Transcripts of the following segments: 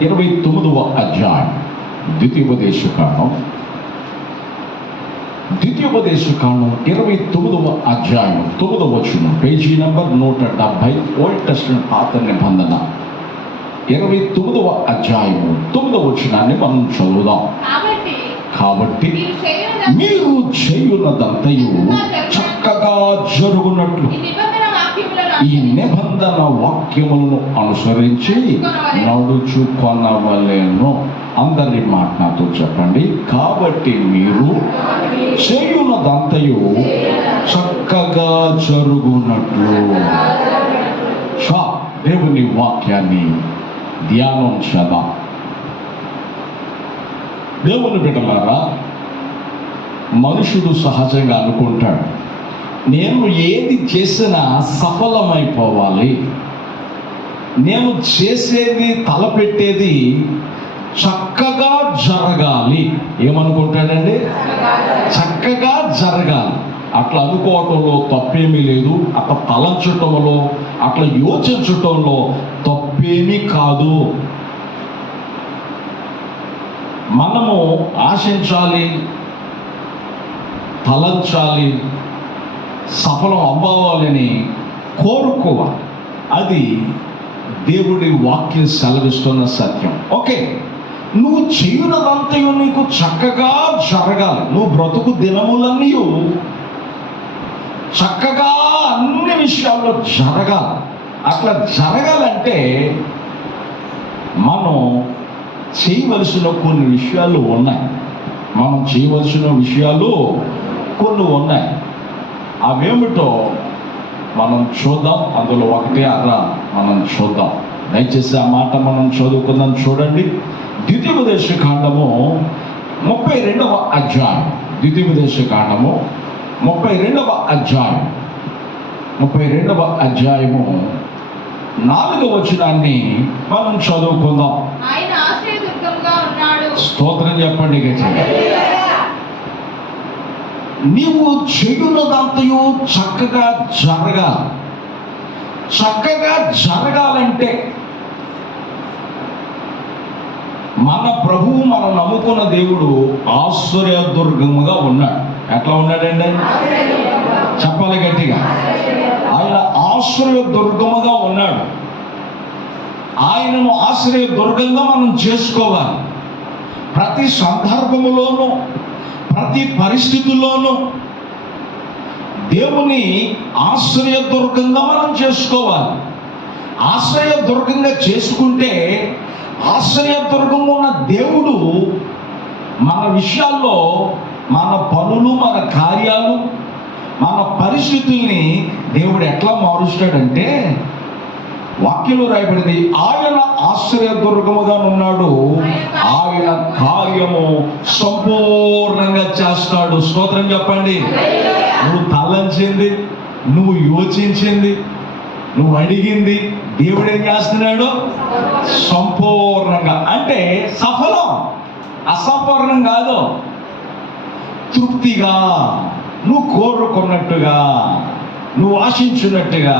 29వ అధ్యాయం, ద్వితీయోపదేశకాండం 29వ అధ్యాయం 9వ వచనం, పేజీ నంబర్ 170, ఓల్డ్ టెస్టమెంట్ పాత నిబంధన 29వ అధ్యాయము 9వ వచనాన్ని మనం చదువుదాం. కాబట్టి మీరు చేయున్నదంతయు చక్కగా జరుగునట్లు ఈ నిబంధన వాక్యములను అనుసరించి నడుచుకొనవలెను. అందరి మాట నాతో చెప్పండి. కాబట్టి మీరు చేయున్నదంతయు చక్కగా జరుగునట్లు. దేవుని వాక్యాన్ని ధ్యానం చేద్దాం. దేవుని బిడ్డలారా, మనుషుడు సహజంగా అనుకుంటాడు, నేను ఏది చేసినా సఫలమైపోవాలి, నేను చేసేది తలపెట్టేది చక్కగా జరగాలి. ఏమనుకుంటాడండి? చక్కగా జరగాలి. అట్లా అనుకోవటంలో తప్పేమీ లేదు, అట్లా తలంచటంలో, అట్లా యోచించటంలో తప్పేమీ కాదు. మనము ఆశించాలి, తలంచాలి, సఫలం అవ్వాలని కోరుకోవాలి. అది దేవుడి వాక్యం సెలవిస్తున్న సత్యం. ఓకే, నువ్వు చేయునదంతయు నీకు చక్కగా జరగాలి. నువ్వు బ్రతుకు దినములన్నీ చక్కగా అన్ని విషయాల్లో జరగాలి. అట్లా జరగాలంటే మనం చేయవలసిన కొన్ని విషయాలు ఉన్నాయి. కొన్ని ఉన్నాయి. అవేమిటో మనం చూద్దాం. అందులో ఒకటి అర్రా మనం చూద్దాం. దయచేసి ఆ మాట మనం చదువుకుందాం. చూడండి, ద్వితీయోపదేశకాండము 32వ అధ్యాయం, ద్వితీయోపదేశకాండము 32వ అధ్యాయము 4వ వచనాన్ని మనం చదువుకుందాం. స్తోత్రం చెప్పండి గట్టిగా. నీవు చేయున్నదంతయు చక్కగా జరగాలి. చక్కగా జరగాలంటే మన ప్రభువు, మనం నమ్ముకున్న దేవుడు ఆశ్చర్యదుర్గముగా ఉన్నాడు. ఎట్లా ఉన్నాడండి? చెప్పాలి గట్టిగా. ఆయన ఆశ్చర్యదుర్గముగా ఉన్నాడు. ఆయనను ఆశ్చర్యదుర్గంగా మనం చేసుకోవాలి. ప్రతి సందర్భములోనూ, ప్రతి పరిస్థితుల్లోనూ దేవుని ఆశ్రయదుర్గంగా మనం చేసుకోవాలి. ఆశ్రయదుర్గంగా చేసుకుంటే ఆశ్రయదుర్గం ఉన్న దేవుడు మన విషయాల్లో, మన పనులు, మన కార్యాలు, మన పరిస్థితుల్ని దేవుడు ఎట్లా మారుస్తాడంటే, వాక్యంలో రాయబడింది, ఆయన ఆశ్రయదుర్గముగా ఉన్నాడు, ఆయన కార్యము సంపూర్ణంగా చేస్తాడు. స్తోత్రం చెప్పండి. నువ్వు తలంచింది, నువ్వు యోచించింది, నువ్వు అడిగింది దేవుడు ఏం చేస్తున్నాడు? సంపూర్ణంగా. అంటే సఫలం, అసంపూర్ణం కాదు. తృప్తిగా, నువ్వు కోరుకున్నట్టుగా, నువ్వు ఆశించినట్టుగా.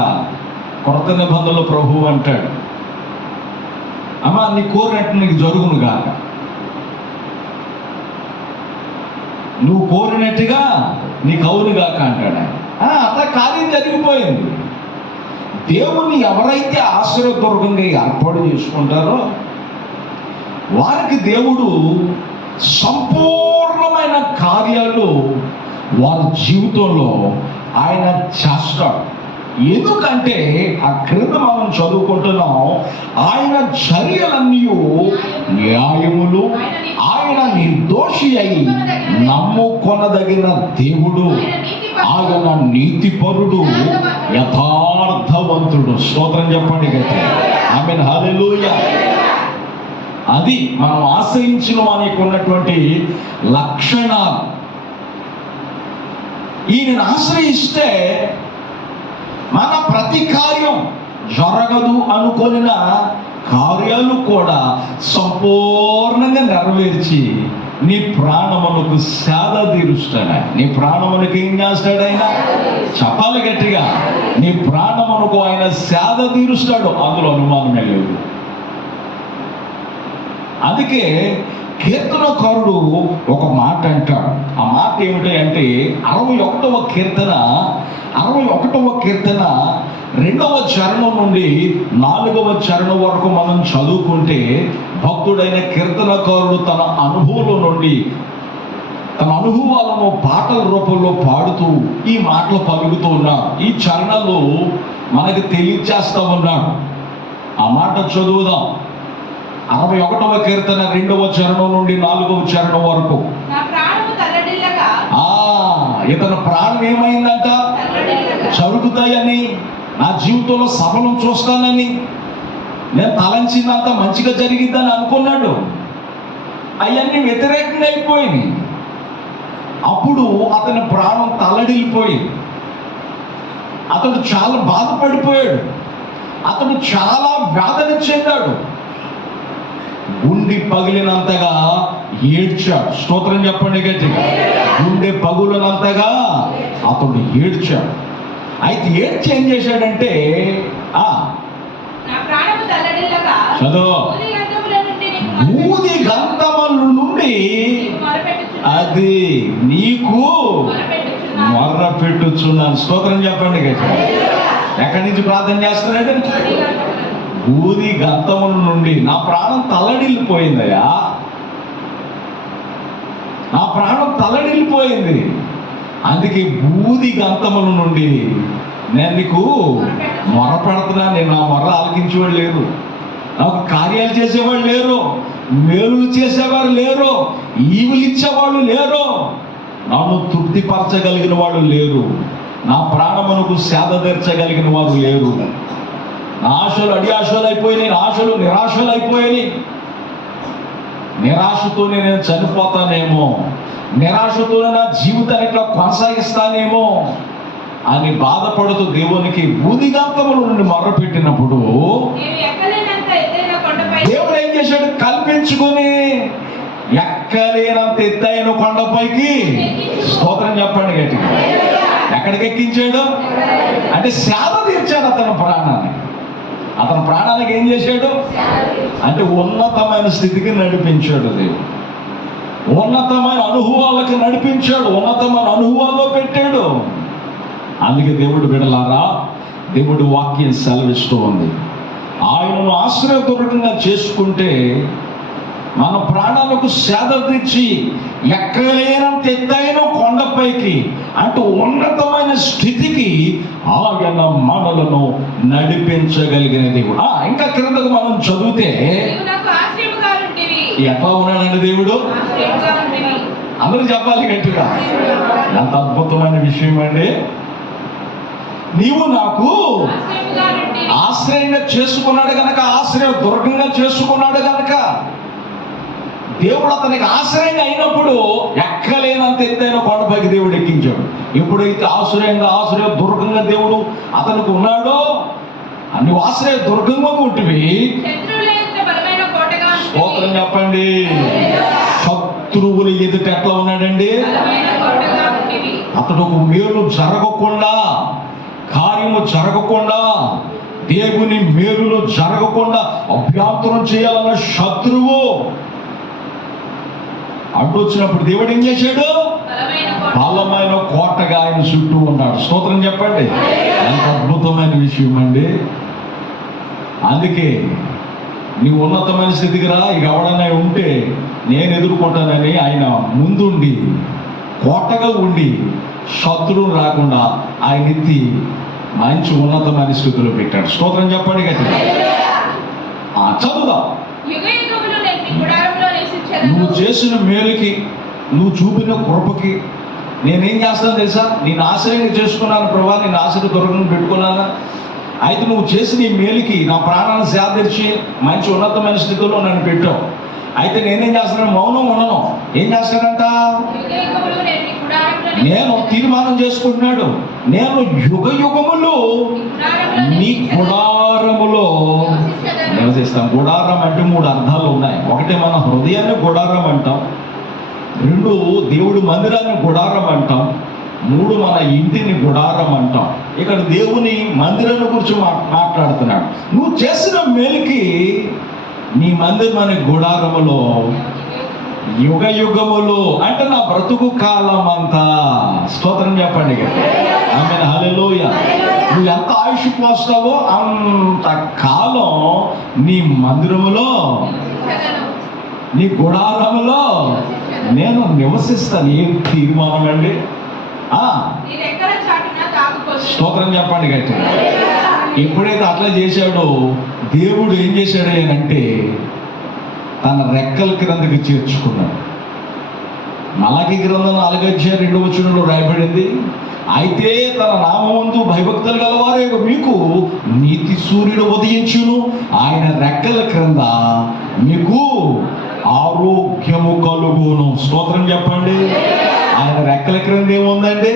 కొత్త నిబంధనలో ప్రభువు అంటాడు, అమ్మా నీ కోరినట్టు నీకు జరుగును గాక, నువ్వు కోరినట్టుగా నీకు అవును గాక అంటాడు. అట్లా కార్యం జరిగిపోయింది. దేవుని ఎవరైతే ఆశ్రయదుర్గంగా ఏర్పాటు చేసుకుంటారో వారికి దేవుడు సంపూర్ణమైన కార్యాలు వారి జీవితంలో ఆయన చేస్తాడు. ఎందుకంటే ఆ క్రింద మనం చదువుకుంటున్నాం, ఆయన చర్యలన్నీ న్యాయములు, ఆయన నిర్దోషి అయి నమ్ముకొనదగిన దేవుడు, ఆయన నీతిపరుడు, యథార్థవంతుడు. స్తోత్రం చెప్పండి గట్టి. ఆమేన్, హల్లెలూయా. అది మనం ఆశ్రయించిన వానికి ఉన్నటువంటి లక్షణాలు. ఈయనను ఆశ్రయిస్తే మన ప్రతి కార్యం జరగదు అనుకొనిన కార్యాలు కూడా సంపూర్ణంగా నెరవేర్చి నీ ప్రాణమునకు సేద తీరుస్తాడు. నీ ప్రాణమునకు ఏం చేస్తాడు ఆయన? చెప్పాలి గట్టిగా. నీ ప్రాణమునకు ఆయన సేద తీరుస్తాడు, అందులో అనుమానమే లేదు. అందుకే కీర్తనకారుడు ఒక మాట అంటాడు. ఆ మాట ఏమిటి అంటే 61వ కీర్తన 2వ చరణం నుండి 4వ చరణం వరకు మనం చదువుకుంటే భక్తుడైన కీర్తనకారుడు తన అనుభవం నుండి తన అనుభవాలను పాటల రూపంలో పాడుతూ ఈ మాటలు పలుకుతూ ఉన్నాడు. ఈ చరణాలు మనకి తెలియచేస్తూ ఉన్నాడు. ఆ మాట చదువుదాం. 61వ కీర్తన 2వ చరణం నుండి 4వ చరణం వరకు. ఇతని ప్రాణం ఏమైందంట? జరుగుతాయని, నా జీవితంలో సఫలం చూస్తానని, నేను తలంచినంత మంచిగా జరిగిద్దని అనుకున్నాడు. అవన్నీ వ్యతిరేకంగా అయిపోయినాయి. అప్పుడు అతని ప్రాణం తల్లడిల్లిపోయింది. అతడు చాలా బాధపడిపోయాడు. అతడు చాలా వేదన చెందాడు. గుండె పగిలినంతగా ఏడ్చాడు. స్తోత్రం చెప్పండి గట్టిగా. గుండె పగులినంతగా అతడు ఏడ్చాడు. అయితే ఏడ్చి ఏం చేశాడంటే చదువు, బూది గంధముల నుండి అది నీకు మొర్ర పెట్టుచున్నాను. స్తోత్రం చెప్పండి గట్టిగా. ఎక్కడి నుంచి ప్రార్థన చేస్తున్నాడు? బూది గంధముల నుండి. నా ప్రాణం తల్లడిల్లిపోయిందయ్యా, నా ప్రాణం తల్లడిల్లిపోయింది. అందుకే బూది గంధముల నుండి నేను నీకు మొర పెడుతున్నాను. నేను నా మొర్ర ఆలకించేవాడు లేరు, నాకు కార్యాలు చేసేవాళ్ళు లేరు, మేలులు చేసేవారు లేరు, ఈవులు ఇచ్చేవాళ్ళు లేరు, నన్ను తృప్తిపరచగలిగిన వాళ్ళు లేరు, నా ప్రాణమునకు సేద తీర్చగలిగిన వారు లేరు. నా ఆశలు అడియాశలు అయిపోయినాయి, నా ఆశలు నిరాశలు అయిపోయినాయి. నిరాశతోనే నేను చనిపోతానేమో, నిరాశతోనే నా జీవితాన్ని ఇట్లా కొనసాగిస్తానేమో అని బాధపడుతూ దేవునికి బూదిగంతముల నుండి మొర్రపెట్టినప్పుడు దేవుడు ఏం చేశాడు? కల్పించుకొని ఎక్కలేనంత ఎత్తైన కొండపైకి, స్తోత్రం చెప్పండి గట్టిగా, ఎక్కడికి ఎక్కించాడు అంటే సేద తీర్చాడు అతని ప్రాణాన్ని. అతని ప్రాణానికి ఏం చేశాడు అంటే ఉన్నతమైన స్థితికి నడిపించాడు దేవుడు. ఉన్నతమైన అనుభవాలకు నడిపించాడు, ఉన్నతమైన అనుభవాల్లో పెట్టాడు. అందుకే దేవుడు బిడ్డలారా, దేవుడు వాక్యం సెలవిస్తూ ఉంది, ఆయనను ఆశ్రయపూర్వకంగా చేసుకుంటే మన ప్రాణాలకు సేద తెచ్చి ఎక్కలేనంత ఎత్తైన కొండపైకి అంటూ ఉన్నతమైన స్థితికి ఆయన మనలను నడిపించగలిగిన దేవుడు. ఇంకా క్రిందకు మనం చదివితే ఎట్లా ఉన్నాడండి దేవుడు? అందరూ చెప్పాలి గట్టిగా. ఎంత అద్భుతమైన విషయం అండి. నీవు నాకు ఆశ్రయంగా చేసుకున్నాడు కనుక, ఆశ్రయ దుర్గంగా చేసుకున్నాడు కనుక, దేవుడు అతనికి ఆశ్రయంగా అయినప్పుడు ఎక్కలేనంత ఎత్తైన కొండపైకి దేవుడు ఎక్కించాడు. ఎప్పుడైతే ఆశ్రయ దుర్గంగా దేవుడు అతనికి ఉన్నాడో, నువ్వు ఆశ్రయ దుర్గంగా ఉంటివి. స్తోత్రం చెప్పండి. శత్రువులు ఎదుట ఎట్లా ఉన్నాడండి? అతడు ఒక మేలు జరగకుండా, కార్యము జరగకుండా, దేవుని మేలులు జరగకుండా అభ్యంతరం చేయాలన్న శత్రువు అడ్డు వచ్చినప్పుడు దేవుడు ఏం చేశాడు? బలమైన కోటగా ఆయన చుట్టూ ఉన్నాడు. స్తోత్రం చెప్పండి. ఎంత అద్భుతమైన విషయం అండి. అందుకే నీవు ఉన్నతమైన స్థితికి రా, ఇక ఎవడన్నా ఉంటే నేను ఎదుర్కొంటానని ఆయన ముందుండి కోటగా ఉండి శత్రువు రాకుండా ఆయన ఎత్తి మంచి ఉన్నతమైన స్థితిలో పెట్టాడు. స్తోత్రం చెప్పండి గట్టిగా. చదువుదా. నువ్వు చేసిన మేలుకి, నువ్వు చూపిన కృపకి నేనేం చేస్తాను తెలుసా? నేను ఆశ్రయంగా చేసుకున్నాను ప్రభా, నేను ఆశ్రయ దుర్గం పెట్టుకున్నాను. అయితే నువ్వు చేసిన ఈ మేలుకి నా ప్రాణాన్ని సేదర్చి మంచి ఉన్నతమైన స్థితిలో నన్ను పెట్టావు. అయితే నేనేం చేస్తున్నాను? మౌనం ఉండను. ఏం చేస్తానంట? నేను తీర్మానం చేసుకుంటున్నాడు, నేను యుగ యుగములు నీ గుడారములో నివసిస్తాను. గుడారం అంటే 3 అర్థాలు ఉన్నాయి. ఒకటి మన హృదయాన్ని గుడారం అంటాం, 2 దేవుడి మందిరాన్ని గుడారం అంటాం, 3 మన ఇంటిని గుడారం అంటాం. ఇక్కడ దేవుని మందిరాన్ని గురించి మాట్లాడుతున్నాడు. నువ్వు చేసిన మేలుకి నీ మందిరం అనే గుడారములో యుగ యుగములు అంటే నా బ్రతుకు కాలం అంతా. స్తోత్రం చెప్పండి కదా. ఆమేన్, హల్లెలూయా. నువ్వు ఎంత ఆయుష్ పోస్తావో అంత కాలం నీ మందిరములో, నీ గుడారములో నేను నివసిస్తాను. ఏం తీర్మానం అండి. స్తోత్రం చెప్పండి గట్టిగా. ఎప్పుడైతే అట్లా చేశాడో దేవుడు ఏం చేశాడు అంటే తన రెక్కల క్రిందకి చేర్చుకున్నాడు. మలాకి గ్రంథం 4:2 రాయబడింది, అయితే తన నామమందు భయభక్తులు గలవారే మీకు నీతి సూర్యుడు ఉదయించును, ఆయన రెక్కల క్రింద మీకు ఆరోగ్యము కలుగును. స్తోత్రం చెప్పండి. ఆయన రెక్కల క్రింద ఏముందండి?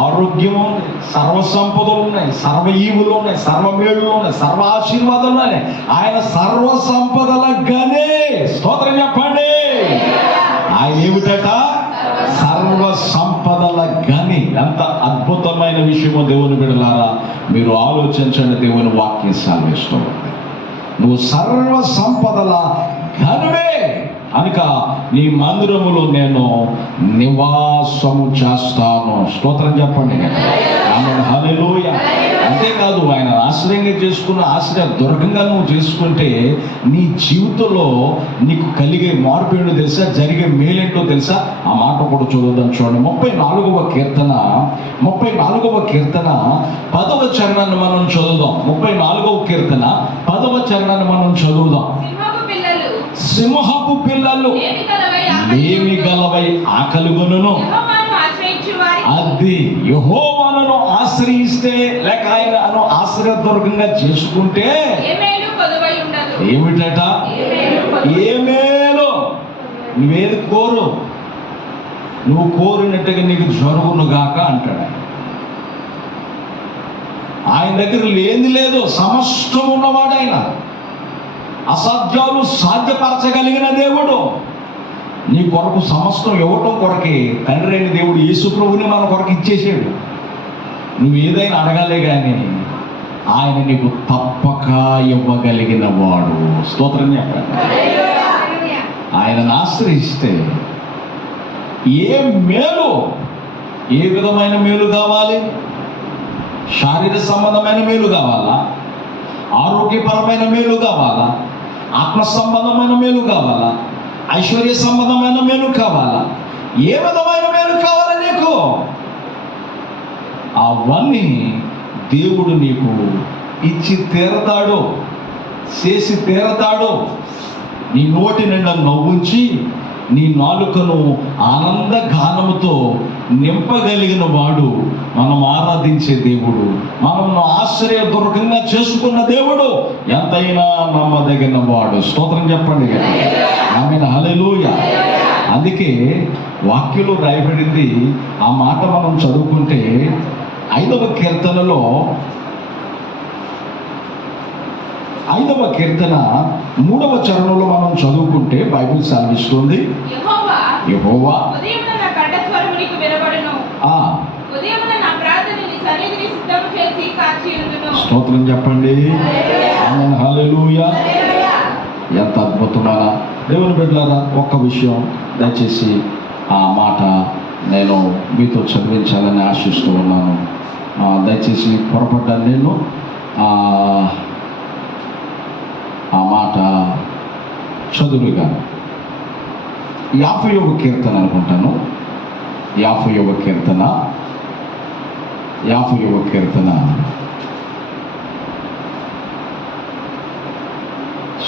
ఆరోగ్యం ఉంది, సర్వ సంపదలు ఉన్నాయి, సర్వ ఈవులు ఉన్నాయి, సర్వ మేళ్ళు ఉన్నాయి, సర్వ ఆశీర్వాదాలు ఉన్నాయి. ఆయన సర్వ సంపదల గనే. స్తోత్రం చెప్పండి. ఆయన ఏమిటట? సర్వ సంపదల గని. ఎంత అద్భుతమైన విషయమో దేవుని బిడ్డలారా, మీరు ఆలోచించండి. దేవుని వాక్యం సాధిస్తుంది. నువ్వు సర్వ సంపదల ఘనమే కనుక నీ మందిరములో నేను నివాసము చేస్తాను. స్తోత్రం చెప్పండి. ఆమేన్, హల్లెలూయా. అంతేకాదు ఆయన ఆశ్రయంగా చేసుకున్న ఆశ్రయ దుర్గంగా నువ్వు చేసుకుంటే నీ జీవితంలో నీకు కలిగే మార్పు ఏంటో తెలుసా, జరిగే మేలేంటో తెలుసా? ఆ మాట కూడా చదువుదాం. చూడండి, 34వ కీర్తన 10వ చరణాన్ని మనం చదువుదాం. 34వ కీర్తన 10వ చరణాన్ని మనం చదువుదాం. సింహపు పిల్లలు ఏమి గలవై ఆకలిగొనును, అది యెహోవాను ఆశ్రయిస్తే లేక ఆయనను ఆశ్రయదుర్గంగా చేసుకుంటే ఏమిటట? ఏమేలు. నువ్వేది కోరు, నువ్వు కోరినట్టుగా నీకు జరుగును గాక అంటాడు. ఆయన దగ్గర లేని లేదు, సమస్తం ఉన్నవాడైన, అసాధ్యాలు సాధ్యపరచగలిగిన దేవుడు. నీ కొరకు సమస్తం ఇవ్వటం కొరకే తండ్రి అయిన దేవుడు యేసు ప్రభువుని మన కొరకు ఇచ్చేసాడు. నువ్వు ఏదైనా అడగాలే కానీ ఆయన నీకు తప్పక ఇవ్వగలిగిన వాడు. స్తోత్రం చెప్పండి. ఆయనను ఆశ్రయిస్తే ఏ మేలు, ఏ విధమైన మేలు కావాలి? శారీరక సంబంధమైన మేలు కావాలా? ఆరోగ్యపరమైన మేలు కావాలా? ఆత్మ సంబంధమైన మేలు కావాలా? ఐశ్వర్య సంబంధమైన మేలు కావాలా? ఏ విధమైన మేలు కావాలా నీకు? అవన్నీ దేవుడు నీకు ఇచ్చి తీరతాడు, చేసి తీరతాడు. నీ నోటి నిండా నవ్వుంచి నీ నాలుకను ఆనంద గానముతో నింపగలిగిన వాడు మనం ఆరాధించే దేవుడు, మనము ఆశ్రయదుర్గంగా చేసుకున్న దేవుడు, ఎంతైనా నమ్మదగిన వాడు. స్తోత్రం చెప్పండి కదా. ఆమేన్, హల్లెలూయా. అందుకే వాక్యంలో రాయబడింది. ఆ మాట మనం చదువుకుంటే 5వ కీర్తనలో 5వ కీర్తన 3వ చరణంలో మనం చదువుకుంటే బైబిల్ సెలవిస్తుంది, యెహోవా స్తోత్రం చెప్పండి. ఆమేన్, హల్లెలూయా. ఎంత అద్భుతమైన దేవుని బిడ్డలారా, ఒక్క విషయం దయచేసి ఆ మాట నేను మీతో చదివించాలని ఆశిస్తూ ఉన్నాను. దయచేసి పొరపడ్డాను నేను. ఆ మాట చదువుగా 50వ కీర్తన అనుకుంటాను. 50వ కీర్తన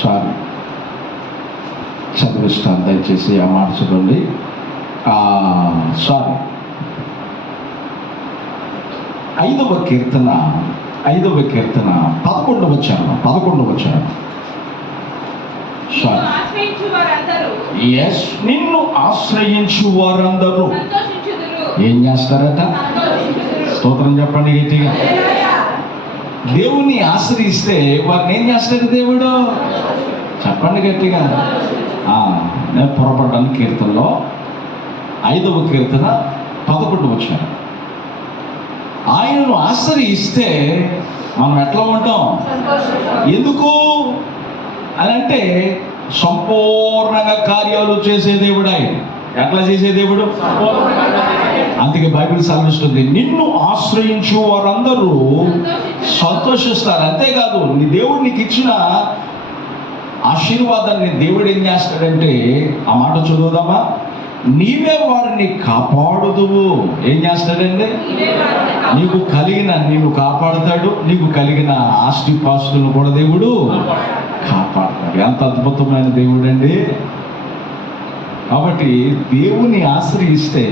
సారీ చదివిస్తాను. దయచేసి ఆ మాట చదవండి. సారీ 5వ కీర్తన 11వ చరణం. ఎస్, నిన్ను ఆశ్రయించు వారందరూ ఏం చేస్తారట? స్తోత్రం చెప్పండి గట్టిగా. దేవుణ్ణి ఆశ్రయిస్తే వారిని ఏం చేస్తాడు దేవుడు? చెప్పండి గట్టిగా. నేను పొరపడ్డాను. కీర్తనలో 5వ కీర్తన 11వ చరణం. ఆయనను ఆశ్రయిస్తే మనం ఎట్లా ఉంటాం? ఎందుకు? అని అంటే సంపూర్ణంగా కార్యాలు చేసే దేవుడు ఆయన. ఎట్లా చేసే దేవుడు? అందుకే బైబిల్ సెలవిస్తుంది, నిన్ను ఆశ్రయించు వారందరూ సంతోషిస్తారు. అంతేకాదు, నీ దేవుడు నీకు ఇచ్చిన ఆశీర్వాదాన్ని దేవుడు ఏం చేస్తాడంటే, ఆ మాట చదువుదామా, నీవే వారిని కాపాడుదువు. ఏం చేస్తాడండి? నీకు కలిగిన నిన్ను కాపాడుతాడు. నీకు కలిగిన ఆస్తిపాస్తులను కూడా దేవుడు కాపాడుతాడు. ఎంత అద్భుతమైన దేవుడు అండి. కాబట్టి దేవుని ఆశ్రయిస్తే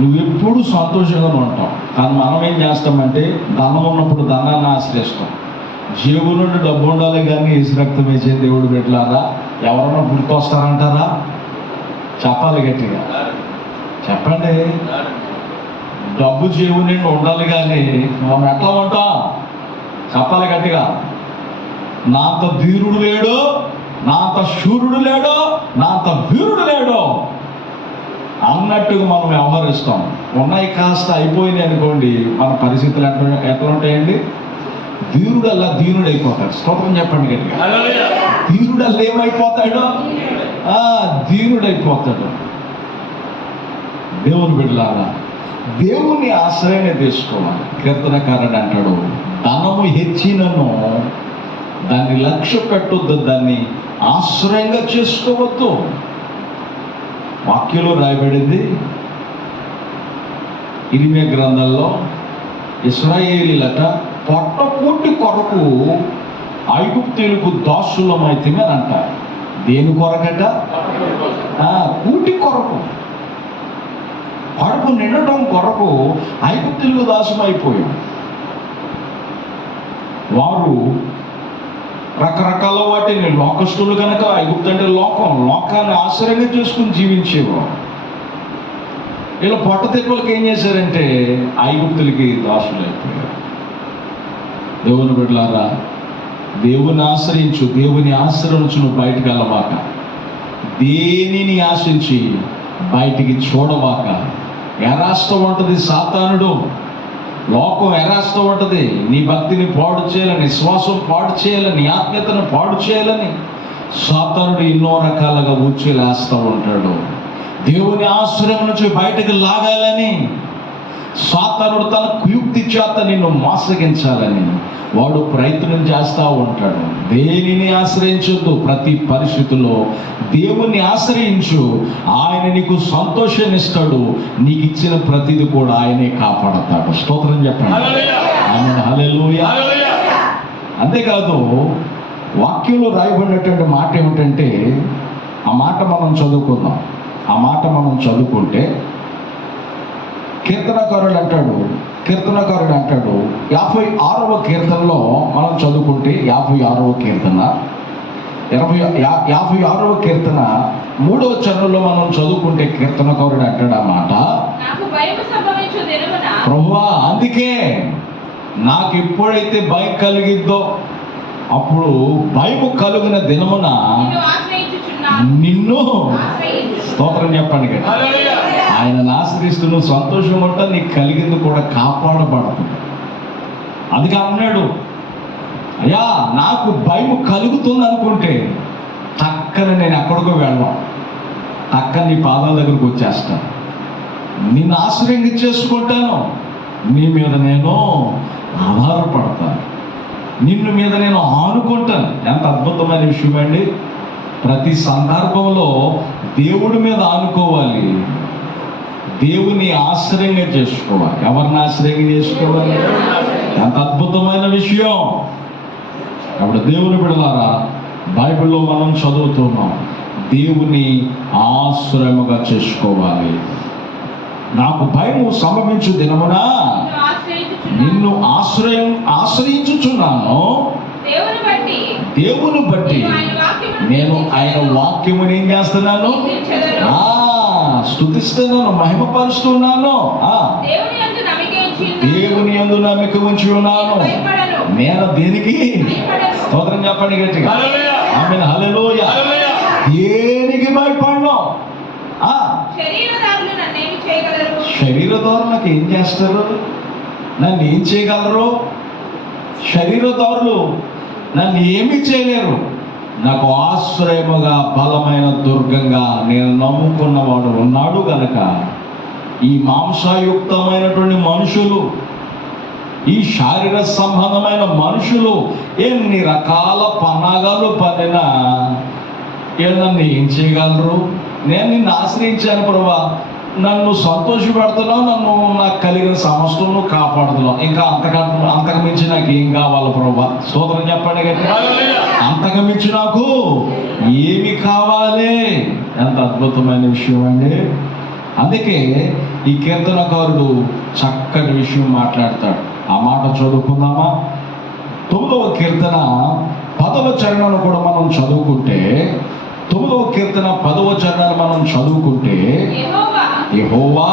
నువ్వెప్పుడు సంతోషంగా ఉంటావు. కానీ మనం ఏం చేస్తామంటే, ధనం ఉన్నప్పుడు ధనాన్ని ఆశ్రయిస్తాం. జేబు నుండి డబ్బు ఉండాలి కానీ ఏసు రక్తం వేసే దేవుడు పెట్టారా? ఎవరన్నా గుర్తొస్తారంటారా? చెప్పాలి గట్టిగా చెప్పండి. డబ్బు జేబు నుండి ఉండాలి కానీ మనం ఎట్లా ఉంటాం? చెప్పాలి గట్టిగా. నా అంత ధీరుడు లేడు, నా అంత శూరుడు లేడు, నా అంత వీరుడు లేడు అన్నట్టుగా మనం వ్యవహరిస్తాం. ఉన్నాయి కాస్త అయిపోయినాయి అనుకోండి, మన పరిస్థితులు ఎట్లా ఉంటాయండి? ధీరుడల్లా దీనుడు అయిపోతాడు. స్తోత్రం చెప్పండి గట్టిగా. ధీరుడల్లా ఏమైపోతాడు? దీనుడైపోతాడు. దేవుని బిడ్డలారా, దేవుని ఆశ్రయాన్ని తీసుకోవాలి. కీర్తనకారుడు అంటాడు, ధనము హెచ్చినను దాన్ని లక్ష్య పెట్టొద్దు, దాన్ని ఆశ్రయంగా చేసుకోవద్దు. వాక్యంలో రాయబడింది, ఇరిమియా గ్రంథంలో, ఇశ్రాయేలీలట పొట్టపూటి కొరకు ఐగుప్తీయులకు దాసులమైతిమి అని అంటారు. దేని కొరకట? కూటి కొరకు, కడుపు నిండటం కొరకు ఐగుప్తీయులకు దాసుమైపోయాం. వారు రకరకాల వాటిని, లోకస్తులు కనుక ఐగుప్తు అంటే లోకాన్ని ఆశ్రయంగా చేసుకుని జీవించేవారు. ఇలా పొట్ట తెక్కులకి ఏం చేశారంటే ఐగుప్తులకి దాసులు అయిపోయారు. దేవుని బిడ్డలారా, దేవుని ఆశ్రయించు. దేవుని ఆశ్రయించు. నువ్వు బయటికి వెళ్ళవాక, దేనిని ఆశించి బయటికి చూడవాక. ఎరాస్తూ ఉంటుంది సాతానుడు, లోకం ఎరాస్తూ ఉంటుంది. నీ భక్తిని పాడు చేయాలని, శ్వాసం పాడు చేయాలని, ఆత్మీయతను పాడు చేయాలని సాతానుడు ఎన్నో రకాలుగా ఊచేలేస్తూ ఉంటాడు. దేవుని ఆశ్రయం నుంచి బయటకు లాగాలని సాతానుడు తన కుయుక్తి చేత నిన్ను మోసగించాలని వాడు ప్రయత్నం చేస్తూ ఉంటాడు. దేనిని ఆశ్రయించొద్దు. ప్రతి పరిస్థితుల్లో దేవుణ్ణి ఆశ్రయించు. ఆయన నీకు సంతోషాన్ని ఇస్తాడు. నీకు ఇచ్చిన ప్రతిది కూడా ఆయనే కాపాడతాడు. స్తోత్రం చెప్పండి. ఆమేన్, హల్లెలూయా. అంతేకాదు, వాక్యంలో రాయబడినటువంటి మాట ఏమిటంటే, ఆ మాట మనం చదువుకుందాం. ఆ మాట మనం చదువుకుంటే కీర్తనకారుడు అంటాడు 56వ కీర్తనలో మనం చదువుకుంటే, 56వ కీర్తన 56వ కీర్తన 3వ చరణంలో మనం చదువుకుంటే కీర్తనకారుడు అంటాడు ఆ మాట, ప్రభువా, అందుకే నాకు ఎప్పుడైతే భయం కలిగిద్దో అప్పుడు భయము కలిగిన దినమున నిన్ను, స్తోత్రం చెప్పండి కదా, ఆయనను ఆశ్రయిస్తూ నువ్వు సంతోషం ఉంటా, నీకు కలిగింది కూడా కాపాడబడుతుంది. అందుకే అన్నాడు, అయ్యా నాకు భయం కలుగుతుంది అనుకుంటే టక్కన నేను ఎక్కడికో వెళ్ళాను, టక్కన నీ పాదాల దగ్గరకు వచ్చేస్తాను, నిన్ను ఆశ్రయంగా చేసుకుంటాను, నీ మీద నేను ఆధారపడతాను, నిన్ను మీద నేను ఆనుకుంటాను. ఎంత అద్భుతమైన విషయం అండి. ప్రతి సందర్భంలో దేవుడి మీద ఆనుకోవాలి, దేవుని ఆశ్రయంగా చేసుకోవాలి. ఎవరిని ఆశ్రయంగా చేసుకోవాలి? ఎంత అద్భుతమైన విషయం. అప్పుడు దేవుని బిడ్డలారా, బైబిల్లో మనం చదువుతున్నాం, దేవుని ఆశ్రయముగా చేసుకోవాలి. నాకు భయము సంభవించు దినమున నిన్ను ఆశ్రయించుచున్నాను. దేవుని బట్టి నేను ఆయన వాక్యముని ఏం చేస్తున్నాను? స్తుతిస్తున్నాను, మహిమపరుస్తున్నాను. దేవుని యందు నమ్మిక ఉంచి ఉన్నాను. నేను దేనికి? స్తోత్రం చెప్పండి గట్టిగా. ఆమేన్, హల్లెలూయా. దేనికి భయపడను? శరీరదారులు నాకు ఏం చేస్తారు? నన్ను ఏం చేయగలరు? శరీరదారులు నన్ను ఏమీ చేయలేరు. నాకు ఆశ్రయముగా బలమైన దుర్గంగా నేను నమ్ముకున్నవాడు ఉన్నాడు గనక ఈ మాంసయుక్తమైనటువంటి మనుషులు, ఈ శారీర సంబంధమైన మనుషులు ఎన్ని రకాల పన్నాగాలు పడినా నన్ను ఏం చేయగలరు? నేను నిన్ను ఆశ్రయించాను ప్రభా, నన్ను సంతోషపెడుతున్నావు, నన్ను నాకు కలిగిన సమస్యలను కాపాడుతున్నావు, ఇంకా అంతకు మించి నాకు ఏం కావాలి ప్రభా? స్తోత్రం చెప్పండి కదా. అంతకు మించి నాకు ఏమి కావాలి? ఎంత అద్భుతమైన విషయం అండి. అందుకే ఈ కీర్తనకారుడు చక్కటి విషయం మాట్లాడతాడు. ఆ మాట చదువుకుందామా? 9వ కీర్తన 10వ చరణాలు కూడా మనం చదువుకుంటే, 9వ కీర్తన 10వ చరణాలు మనం చదువుకుంటే, యెహోవా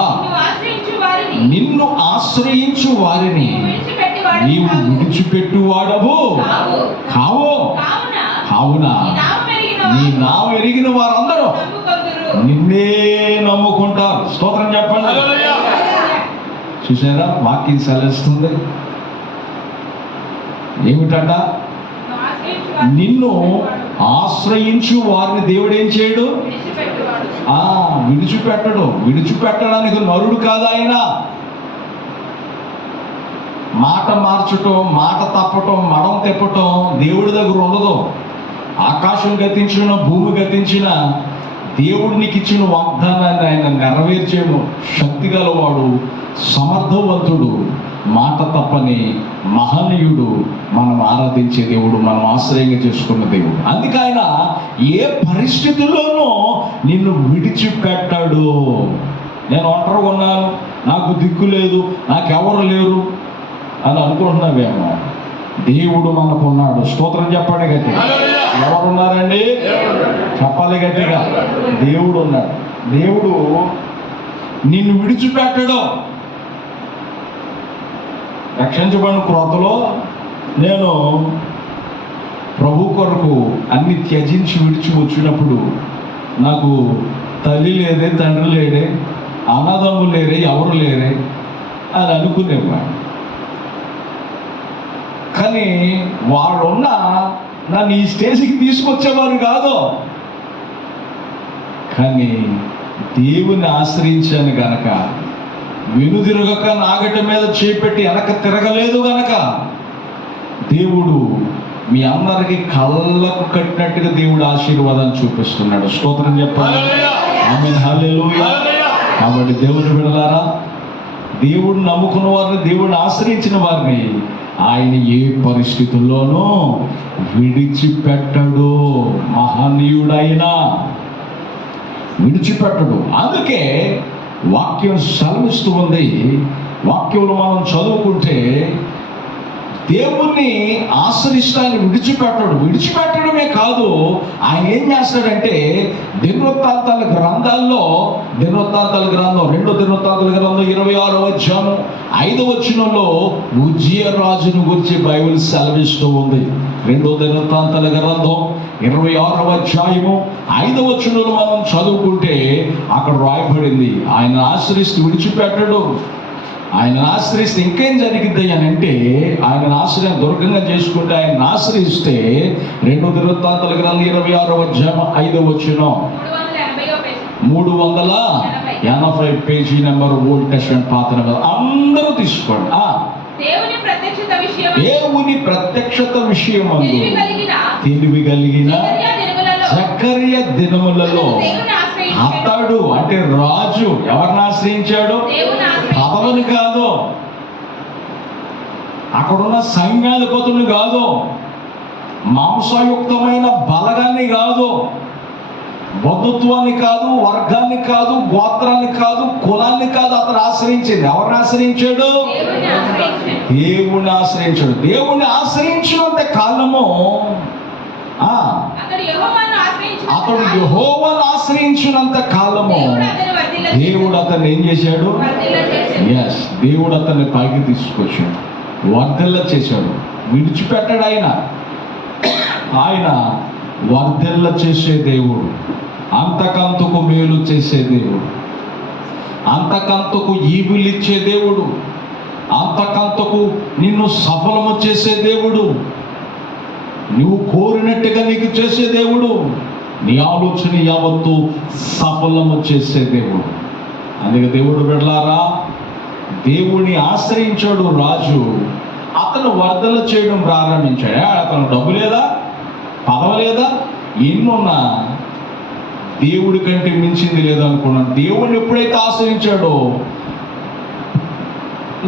నిన్ను ఆశ్రయించు వారిని నీవు విడిచిపెట్టువాడవు కావు, కావున నీ నామం ఎరిగిన వారందరూ నిన్నే నమ్ముకుంటారు. స్తోత్రం చెప్పండి. చూసారా, వాక్యం సెలవిస్తుంది ఏమిటంట? నిన్ను ఆశ్రయించు వారిని దేవుడు ఏం చేయడు? విడిచిపెట్టడు. విడిచిపెట్టడానికి నరుడు కాదు ఆయన. మాట మార్చటం, మాట తప్పటం, మడం తెప్పటం దేవుడి దగ్గర ఉండదు. ఆకాశం గతించిన, భూమి గతించిన దేవుడు నీకు ఇచ్చిన వాగ్దానాన్ని ఆయన నెరవేర్చేము శక్తి గలవాడు, సమర్థవంతుడు, మాట తప్పని మహనీయుడు, మనం ఆరాధించే దేవుడు, మనం ఆశ్రయంగా చేసుకున్న దేవుడు. అందుకే ఆయన ఏ పరిస్థితుల్లోనూ నిన్ను విడిచిపెట్టాడు. నేను ఒంటరిగా ఉన్నాను, నాకు దిక్కు లేదు, నాకెవరు లేరు అని అనుకుంటున్నావేమో. దేవుడు మనకు ఉన్నాడు. స్తోత్రం చెప్పండి గట్టిగా. ఎవరున్నారండి? చెప్పాలి గట్టిగా. దేవుడు ఉన్నాడు. దేవుడు నిన్ను విడిచిపెట్టడు. రక్షించబడిన క్రొత్తలో నేను ప్రభు కొరకు అన్ని త్యజించి విడిచి వచ్చినప్పుడు నాకు తల్లి లేదే, తండ్రి లేడే, అన్నదమ్ములు లేరే, ఎవరు లేరే అని అనుకునేవాడు. కానీ వాళ్ళున్న నన్ను ఈ స్టేజ్కి తీసుకొచ్చేవారు కాదు. కానీ దేవుని ఆశ్రయించాను గనక, వెనుదిరగక నాగటి మీద చేపెట్టి వెనక తిరగలేదు గనక దేవుడు మీ అందరికి కళ్ళకు కట్టినట్టుగా దేవుడు ఆశీర్వాదాన్ని చూపిస్తున్నాడు. స్తోత్రం చెప్పాలి. ఆమేన్, హల్లెలూయా. కాబట్టి దేవుని బిడ్డలారా, దేవుడు నమ్ముకున్న వారిని, దేవుడిని ఆశ్రయించిన వారిని ఆయన ఏ పరిస్థితుల్లోనూ విడిచిపెట్టడు. మహనీయుడైనా విడిచిపెట్టడు. అందుకే వాక్యం సెలవిస్తూ ఉంది. వాక్యంలో మనం చదువుకుంటే దేవుణ్ణి ఆశ్రయిస్తాన్ని విడిచిపెట్టడమే కాదు, ఆయన ఏం చేస్తాడంటే దినవృత్తాంతాల గ్రంథం 2 దినవృత్తాంతాల గ్రంథం 26వ అధ్యాయం 5వ వచనంలో ఉజ్జియా రాజును గురించి బైబిల్ సెలవిస్తూ ఉంది. 2 దినవృత్తాంతాల గ్రంథం 26వ అధ్యాయము 5వ వచనంలో మనం చదువుకుంటే అక్కడ రాయబడింది, ఆయన ఆశ్రయిస్తూ విడిచిపెట్టడు. ఆయన ఆశ్రయిస్తే ఇంకేం జరిగిద్ది అని అంటే, ఆయన ఆశ్రయం దుర్గంగా చేసుకుంటే, ఆయన ఆశ్రయిస్తే 2 దినవృత్తాంతాల గ్రంథం 26వ అధ్యాయం 5వ వచనం 380 పేజీ నెంబర్, ఓల్డ్ టెస్టమెంట్, పాత నెంబర్ అందరూ తీసుకోండి. దేవుని ప్రత్యక్షత విషయమందు తెలివి కలిగిన జకర్యా దినములలో అతడు, అంటే రాజు, ఎవరిని ఆశ్రయించాడు? పదవిని కాదు, అక్కడున్న సైన్యాధిపతులు కాదు, మాంసయుక్తమైన బలగాన్ని కాదు, బంధుత్వాన్ని కాదు, వర్గాన్ని కాదు, గోత్రాన్ని కాదు, కులాన్ని కాదు అతను ఆశ్రయించింది. ఎవరిని ఆశ్రయించాడు? దేవుణ్ణి ఆశ్రయించాడు. దేవుణ్ణి ఆశ్రయించినంత కాలము అతడు యెహోవాను ఆశ్రయించినంత కాలము దేవుడు అతన్ని ఏం చేశాడు? దేవుడు అతన్ని పైకి తీసుకొచ్చాడు, వర్ధిల్ల చేశాడు. విడిచిపెట్టాడు ఆయన వర్ధిల్ల చేసే దేవుడు, అంతకంతకు మేలు చేసే దేవుడు, అంతకంతకు ఈవులిచ్చే దేవుడు, అంతకంతకు నిన్ను సఫలము చేసే దేవుడు. నువ్వు కోరినట్టుగా నీకు చేసే దేవుడు, నీ ఆలోచన యావత్తు సఫలము చేసే దేవుడు. అందుకే దేవుడు బిడ్డలారా, దేవుని ఆశ్రయించాడు రాజు. అతను వర్ధల చేయడం ప్రారంభించాడు. అతను డబ్బు లేదా, పదవి లేదా, ఎన్నున్నా దేవుడి కంటే మించింది లేదనుకున్నాను. దేవుడిని ఎప్పుడైతే ఆశ్రయించాడో,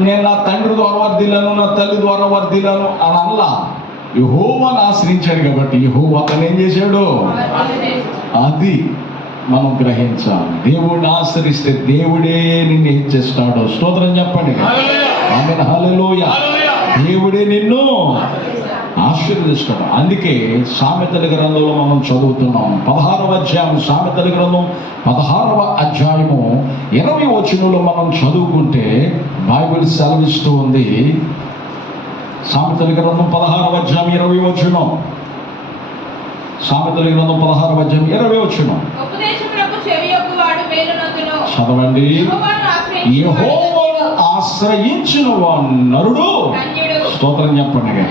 నేను నా తండ్రి ద్వారా వర్ధిల్లాను, నా తల్లి ద్వారా వర్ధిల్లాను అని అనలా. యెహోవాను ఆశ్రయించాడు కాబట్టి యెహోవా అతను ఏం చేశాడు, అది మనం గ్రహించాలి. దేవుడిని ఆశ్రయిస్తే దేవుడే నిన్ను ఏం చేస్తాడో స్తోత్రం చెప్పండి. ఆమేన్, హల్లెలూయా. దేవుడే నిన్ను ఆశీర్వదిస్తాడు. అందుకే సామెతల గ్రంథంలో మనం చదువుతున్నాం 16వ అధ్యాయం, సామెతల గ్రంథం 16వ అధ్యాయము 20వ వచనంలో మనం చదువుకుంటే బైబిల్ సెలవిస్తూ ఉంది. సామెతల గ్రంథం 16వ అధ్యాయం 20వ వచనం. సామెతల గ్రంథం 16వ అధ్యాయం 20వ వచనం చదవండి. యెహోవాను ఆశ్రయించిన వాడు నరుడు, స్తోత్రం చెప్పండి.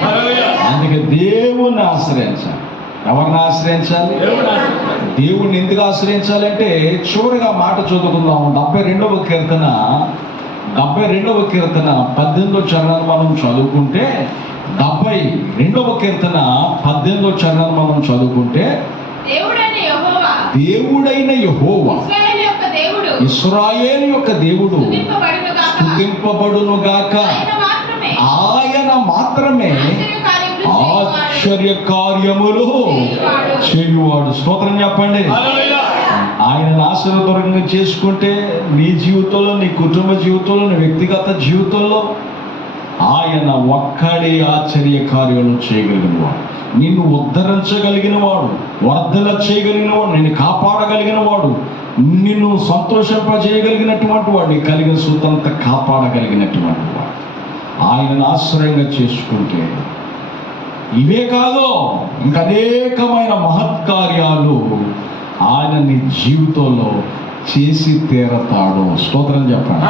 అందుకే దేవుణ్ణి ఆశ్రయించాలి. ఎవరిని ఆశ్రయించాలి? దేవుణ్ణి ఎందుకు ఆశ్రయించాలి అంటే, చివరిగా మాట చదువుకుందాం. 72వ కీర్తన 18వ చరణాన్ని మనం చదువుకుంటే, 72వ కీర్తన 18వ చరణాన్ని మనం చదువుకుంటే, దేవుడైన యెహోవా ఇశ్రాయేలు యొక్క దేవుడు స్తుతింపబడును గాక. ఆయన మాత్రమే ఆశ్చర్య కార్యములు చేయువాడు. స్తోత్రం చెప్పండి. ఆయనను ఆశీర్వాదంగా చేసుకుంటే నీ జీవితంలో, నీ కుటుంబ జీవితంలో, నీ వ్యక్తిగత జీవితంలో ఆయన ఒక్కడే ఆశ్చర్య కార్యాలు చేయగలిగిన వాడు, నిన్ను ఉద్ధరించగలిగిన వాడు, వర్ధల చేయగలిగిన వాడు, నిన్ను కాపాడగలిగిన వాడు, నిన్ను సంతోషింపజేయగలిగినటువంటి వాడు, నీ కలిగిన సుతంతా కాపాడగలిగినటువంటి వాడు. ఆయనను ఆశ్రయంగా చేసుకుంటే ఇవే కాదు, ఇంకా అనేకమైన మహత్కార్యాలు ఆయన నీ జీవితంలో చేసి తీరతాడు. స్తోత్రం చెప్పండి.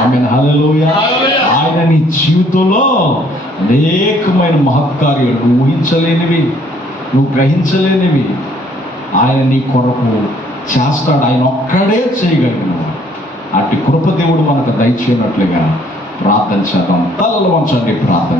ఆమేన్, హల్లెలూయా. ఆయన నీ జీవితంలో అనేకమైన మహత్కార్యాలు, నువ్వు ఊహించలేనివి, నువ్వు గ్రహించలేనివి ఆయన నీ కొరకు చేస్తాడు. ఆయన ఒక్కడే చేయగలిగిన అట్టి కృప దేవుడు మనకు దయచేయనట్లుగా ప్రార్థన చేద్దాం. తలలు వంచండి, ప్రార్థన.